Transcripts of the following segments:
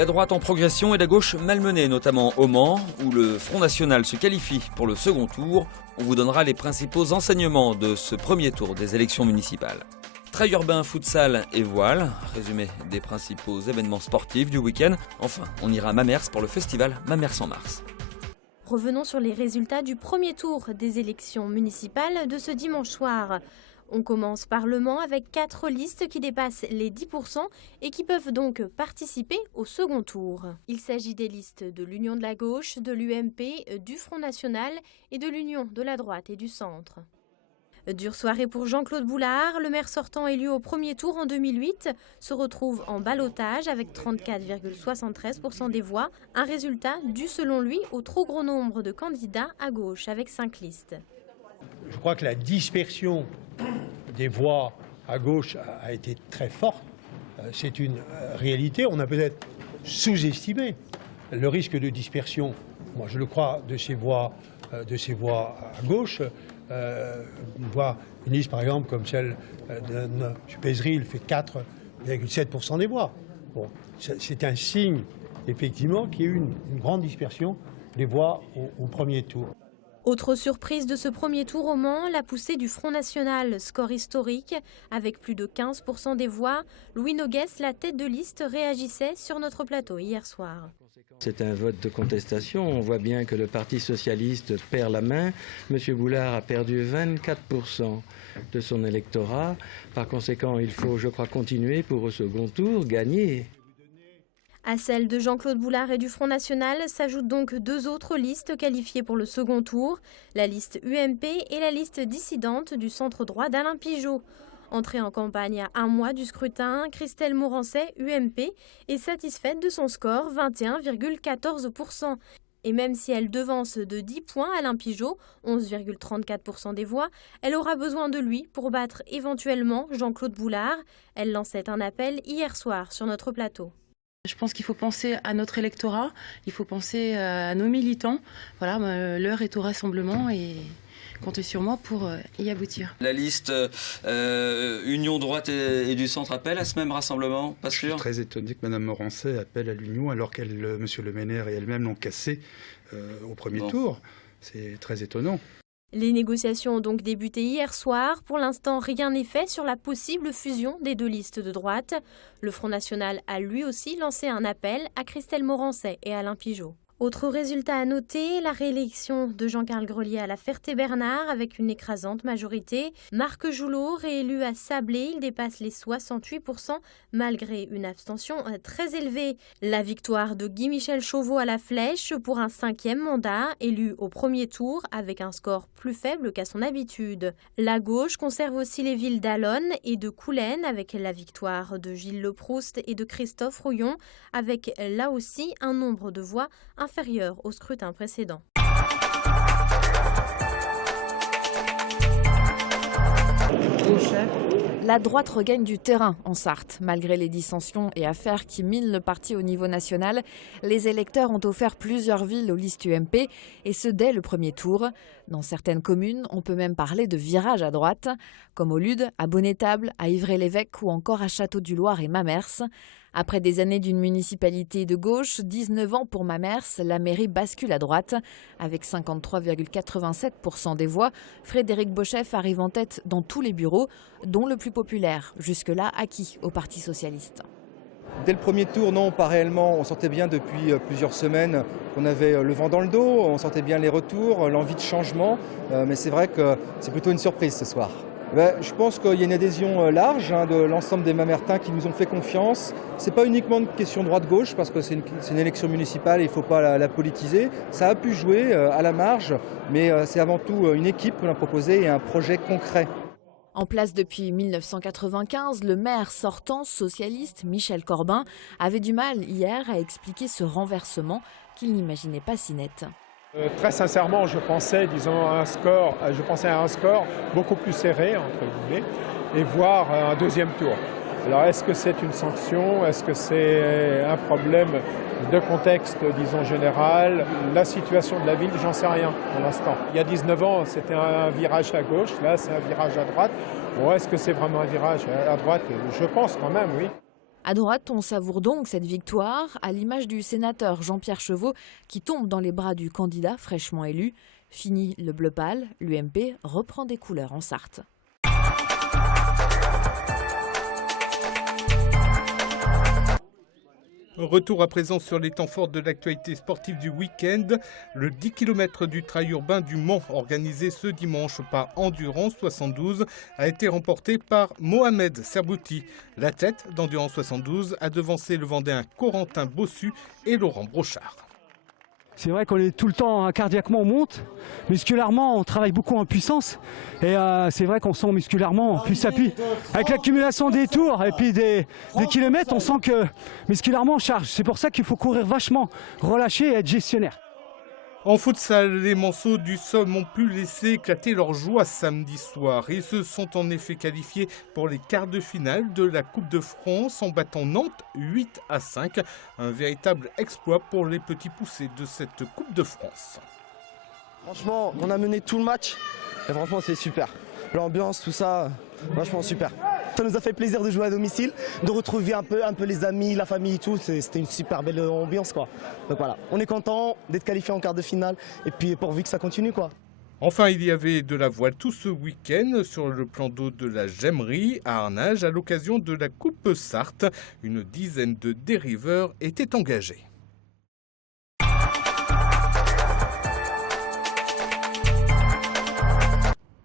La droite en progression et la gauche malmenée, notamment au Mans, où le Front National se qualifie pour le second tour. On vous donnera les principaux enseignements de ce premier tour des élections municipales. Trail urbain, futsal et voile, résumé des principaux événements sportifs du week-end. Enfin, on ira à Mamers pour le festival Mamers en mars. Revenons sur les résultats du premier tour des élections municipales de ce dimanche soir. On commence par Le Mans avec 4 listes qui dépassent les 10% et qui peuvent donc participer au second tour. Il s'agit des listes de l'Union de la gauche, de l'UMP, du Front National et de l'Union de la droite et du centre. Dure soirée pour Jean-Claude Boulard, le maire sortant élu au premier tour en 2008, se retrouve en ballottage avec 34,73% des voix, un résultat dû selon lui au trop gros nombre de candidats à gauche avec 5 listes. Je crois que la dispersion des voix à gauche a été très forte. C'est une réalité. On a peut-être sous-estimé le risque de dispersion, moi je le crois, de ces voix à gauche. Une liste par exemple comme celle de M. Pézeril fait 4,7% des voix. Bon, c'est un signe effectivement qu'il y a eu une grande dispersion des voix au premier tour. Autre surprise de ce premier tour au Mans, la poussée du Front National, score historique. Avec plus de 15% des voix, Louis Noguès, la tête de liste, réagissait sur notre plateau hier soir. C'est un vote de contestation. On voit bien que le Parti socialiste perd la main. M. Boulard a perdu 24% de son électorat. Par conséquent, il faut, je crois, continuer pour au second tour gagner. À celle de Jean-Claude Boulard et du Front National s'ajoutent donc 2 autres listes qualifiées pour le second tour, la liste UMP et la liste dissidente du centre droit d'Alain Pigeot. Entrée en campagne à 1 mois du scrutin, Christelle Morancet, UMP, est satisfaite de son score, 21,14%. Et même si elle devance de 10 points Alain Pigeot, 11,34% des voix, elle aura besoin de lui pour battre éventuellement Jean-Claude Boulard. Elle lançait un appel hier soir sur notre plateau. Je pense qu'il faut penser à notre électorat, il faut penser à nos militants. Voilà, l'heure est au rassemblement et comptez sur moi pour y aboutir. La liste Union droite et du centre appelle à ce même rassemblement, pas sûr? Je suis très étonné que Mme Morancet appelle à l'Union alors que M. Le Maire et elle-même l'ont cassé au premier tour. C'est très étonnant. Les négociations ont donc débuté hier soir. Pour l'instant, rien n'est fait sur la possible fusion des 2 listes de droite. Le Front National a lui aussi lancé un appel à Christelle Morancet et Alain Pigeot. Autre résultat à noter, la réélection de Jean-Carl Grelier à la Ferté-Bernard avec une écrasante majorité. Marc Joulot, réélu à Sablé, il dépasse les 68% malgré une abstention très élevée. La victoire de Guy-Michel Chauveau à la Flèche pour un 5e mandat, élu au premier tour avec un score plus faible qu'à son habitude. La gauche conserve aussi les villes d'Allonne et de Coulennes avec la victoire de Gilles Leproust et de Christophe Rouillon avec là aussi un nombre de voix inférieur au scrutin précédent. La droite regagne du terrain en Sarthe. Malgré les dissensions et affaires qui minent le parti au niveau national, les électeurs ont offert plusieurs villes aux listes UMP, et ce dès le premier tour. Dans certaines communes, on peut même parler de virage à droite, comme au Lude, à Bonnétable, à Ivray-l'Évêque ou encore à Château-du-Loir et Mamers. Après des années d'une municipalité de gauche, 19 ans pour Mamers, la mairie bascule à droite. Avec 53,87% des voix, Frédéric Beauchef arrive en tête dans tous les bureaux, dont le plus populaire, jusque-là acquis au Parti socialiste. Dès le premier tour, non, pas réellement. On sentait bien depuis plusieurs semaines qu'on avait le vent dans le dos, on sentait bien les retours, l'envie de changement. Mais c'est vrai que c'est plutôt une surprise ce soir. Je pense qu'il y a une adhésion large de l'ensemble des Mamertins qui nous ont fait confiance. Ce n'est pas uniquement une question droite-gauche parce que c'est une élection municipale et il ne faut pas la politiser. Ça a pu jouer à la marge, mais c'est avant tout une équipe qu'on a proposée et un projet concret. En place depuis 1995, le maire sortant socialiste Michel Corbin avait du mal hier à expliquer ce renversement qu'il n'imaginait pas si net. Très sincèrement, je pensais à un score beaucoup plus serré, entre guillemets, et voire un deuxième tour. Alors est-ce que c'est une sanction? Est-ce que c'est un problème de contexte, disons, général? La situation de la ville, j'en sais rien pour l'instant. Il y a 19 ans, c'était un virage à gauche, là c'est un virage à droite. Bon, est-ce que c'est vraiment un virage à droite? Je pense quand même, oui. À droite, on savoure donc cette victoire, à l'image du sénateur Jean-Pierre Chevaux qui tombe dans les bras du candidat fraîchement élu. Fini le bleu pâle, l'UMP reprend des couleurs en Sarthe. Retour à présent sur les temps forts de l'actualité sportive du week-end. Le 10 km du trail urbain du Mans, organisé ce dimanche par Endurance 72, a été remporté par Mohamed Serbouti. L'athlète d'Endurance 72 a devancé le Vendéen Corentin Bossu et Laurent Brochard. C'est vrai qu'on est tout le temps cardiaquement, on monte. Musculairement, on travaille beaucoup en puissance. Et c'est vrai qu'on sent musculairement plus appui. Avec l'accumulation des tours et puis des kilomètres, on sent que musculairement on charge. C'est pour ça qu'il faut courir vachement, relâcher et être gestionnaire. En futsal, les Manceaux du Somme ont pu laisser éclater leur joie samedi soir. Ils se sont en effet qualifiés pour les quarts de finale de la Coupe de France en battant Nantes 8-5. Un véritable exploit pour les petits poussés de cette Coupe de France. Franchement, on a mené tout le match et franchement c'est super. L'ambiance, tout ça, franchement super. Ça nous a fait plaisir de jouer à domicile, de retrouver un peu les amis, la famille et tout. C'était une super belle ambiance quoi. Donc voilà, on est content d'être qualifié en quart de finale et puis pourvu que ça continue quoi. Enfin, il y avait de la voile tout ce week-end sur le plan d'eau de la Gemmerie à Arnage à l'occasion de la Coupe Sarthe. Une dizaine de dériveurs étaient engagés.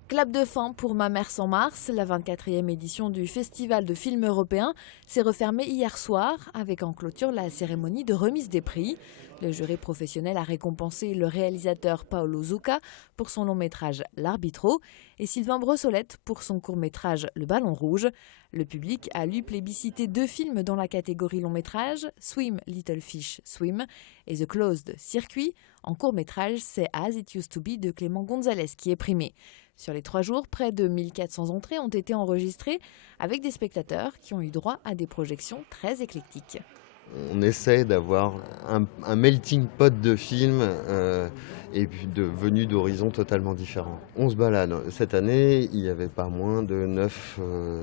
Clap de fin pour Ma mère sans Mars. La 24e édition du Festival de films européens s'est refermée hier soir avec en clôture la cérémonie de remise des prix. Le jury professionnel a récompensé le réalisateur Paolo Zucca pour son long-métrage L'Arbitro et Sylvain Brossolette pour son court-métrage Le Ballon Rouge. Le public a lui plébiscité 2 films dans la catégorie long-métrage, Swim Little Fish Swim et The Closed Circuit. En court-métrage, c'est As It Used to Be de Clément Gonzalez qui est primé. Sur les 3 jours, près de 1400 entrées ont été enregistrées avec des spectateurs qui ont eu droit à des projections très éclectiques. On essaie d'avoir un melting pot de films et puis venus d'horizons totalement différents. On se balade. Cette année, il n'y avait pas moins de 9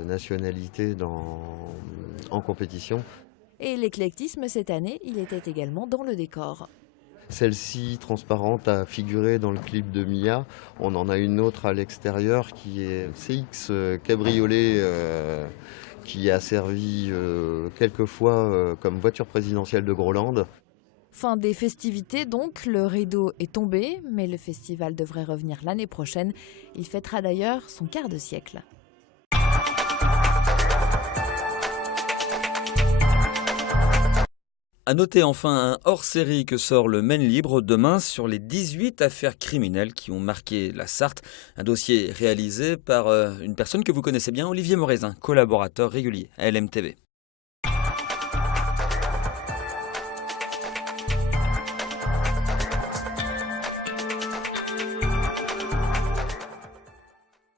nationalités en compétition. Et l'éclectisme cette année, il était également dans le décor. Celle-ci, transparente, a figuré dans le clip de Mia. On en a une autre à l'extérieur qui est CX Cabriolet qui a servi quelques fois comme voiture présidentielle de Groland. Fin des festivités donc, le rideau est tombé, mais le festival devrait revenir l'année prochaine. Il fêtera d'ailleurs son quart de siècle. À noter enfin un hors-série que sort le Maine Libre demain sur les 18 affaires criminelles qui ont marqué la Sarthe. Un dossier réalisé par une personne que vous connaissez bien, Olivier Morézin, collaborateur régulier à LMTV.